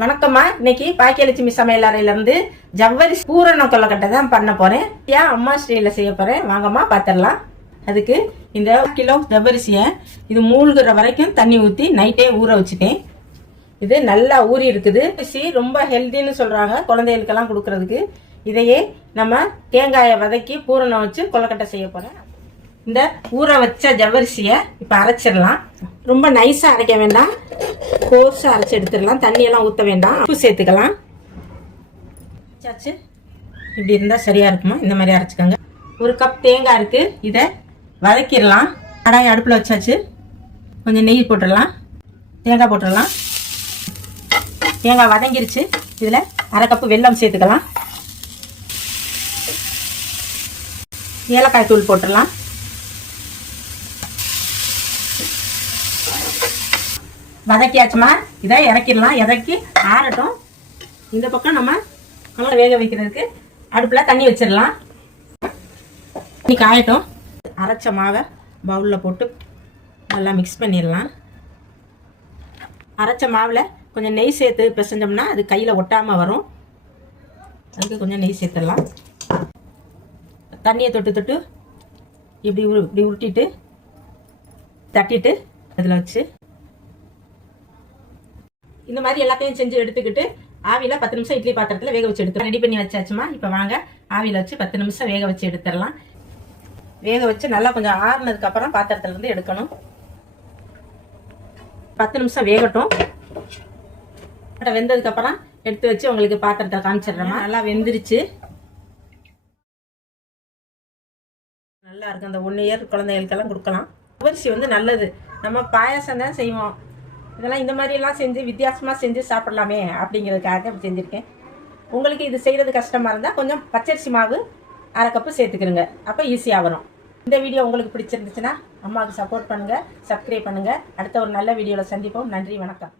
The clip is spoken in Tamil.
வணக்கம்மா. இன்னைக்கு பாக்கியலட்சுமி சமையல் அறையிலிருந்து ஜவ்வரிசி பூரண கொல்லக்கட்டை தான் பண்ண போறேன். அம்மா ஸ்டைல செய்ய போறேன். வாங்கம்மா பாத்திரலாம். அதுக்கு இந்த கிலோ ஜவ்வரிசியை இது மூழ்கிற வரைக்கும் தண்ணி ஊற்றி நைட்டே ஊற வச்சுட்டேன். இது நல்லா ஊறி இருக்குது. அரிசி ரொம்ப ஹெல்தின்னு சொல்றாங்க குழந்தைகளுக்கெல்லாம் கொடுக்கறதுக்கு. இதையே நம்ம தேங்காயை வதக்கி பூரணம் வச்சு கொல்லக்கட்டை செய்ய போறேன். இந்த ஊற வச்ச ஜவ்வரிசியை இப்போ அரைச்சிடலாம். ரொம்ப நைஸா அரைக்க வேண்டாம், கோர்ஸா அரைச்சி எடுத்துடலாம். தண்ணியெல்லாம் ஊற்ற வேண்டாம். உப்பு சேர்த்துக்கலாம். இப்படி இருந்தால் சரியா இருக்குமா? இந்த மாதிரி அரைச்சிக்கோங்க. ஒரு கப் தேங்காய் இருக்கு, இதை வதக்கிடலாம். கடாயை அடுப்பில் வச்சாச்சு. கொஞ்சம் நெய் போட்டுடலாம். தேங்காய் போட்டுடலாம். தேங்காய் வதங்கிருச்சு. இதில் அரை கப்பு வெல்லம் சேர்த்துக்கலாம். ஏலக்காய் தூள் போட்டுடலாம். வதக்கியாச்சுமா, இதை இறக்கிடலாம். இறக்கி ஆறட்டும். இந்த பக்கம் நம்ம நல்லா வேக வைக்கிறதுக்கு அடுப்பில் தண்ணி வச்சிடலாம். தண்ணி காயட்டும். அரைச்ச மாவை பவுலில் போட்டு நல்லா மிக்ஸ் பண்ணிடலாம். அரைச்ச மாவில் கொஞ்சம் நெய் சேர்த்து பிசைஞ்சோம்னா அது கையில் ஒட்டாமல் வரும். அதுக்கு கொஞ்சம் நெய் சேர்த்துடலாம். தண்ணியை தொட்டு தொட்டு இப்படி இப்படி உருட்டிட்டு தட்டிட்டு அதில் வச்சு இந்த மாதிரி எல்லாத்தையும் செஞ்சு எடுத்துக்கிட்டு ஆவியில் 10 நிமிஷம் இட்லி பாத்திரத்தில் வேக வச்சு எடுத்து ரெடி பண்ணி வச்சாச்சுமா. இப்போ வாங்க ஆவியில் வச்சு 10 நிமிஷம் வேக வச்சு எடுத்துடலாம். வேக வச்சு நல்லா கொஞ்சம் ஆறுனதுக்கு அப்புறம் பாத்திரத்துல இருந்து எடுக்கணும். 10 நிமிஷம் வேகட்டும். வெந்ததுக்கு அப்புறம் எடுத்து வச்சு உங்களுக்கு பாத்திரத்தை காமிச்சிடுறேம்மா. நல்லா வெந்துருச்சு. நல்லா இருக்கு. அந்த 1 இயர் குழந்தைகளுக்கெல்லாம் கொடுக்கலாம். அரிசி வந்து நல்லது. நம்ம பாயாசம் தான் செய்வோம். இதெல்லாம் இந்த மாதிரிலாம் செஞ்சு வித்தியாசமாக செஞ்சு சாப்பிடலாமே அப்படிங்கிறதுக்காக செஞ்சுருக்கேன். உங்களுக்கு இது செய்கிறது கஷ்டமாக இருந்தால் கொஞ்சம் பச்சரிசி மாவு அரை கப்பு சேர்த்துக்கிறங்க. அப்போ ஈஸியாக வரும். இந்த வீடியோ உங்களுக்கு பிடிச்சிருந்துச்சுன்னா அம்மாவுக்கு சப்போர்ட் பண்ணுங்கள், சப்ஸ்கிரைப் பண்ணுங்கள். அடுத்த ஒரு நல்ல வீடியோவில் சந்திப்போம். நன்றி, வணக்கம்.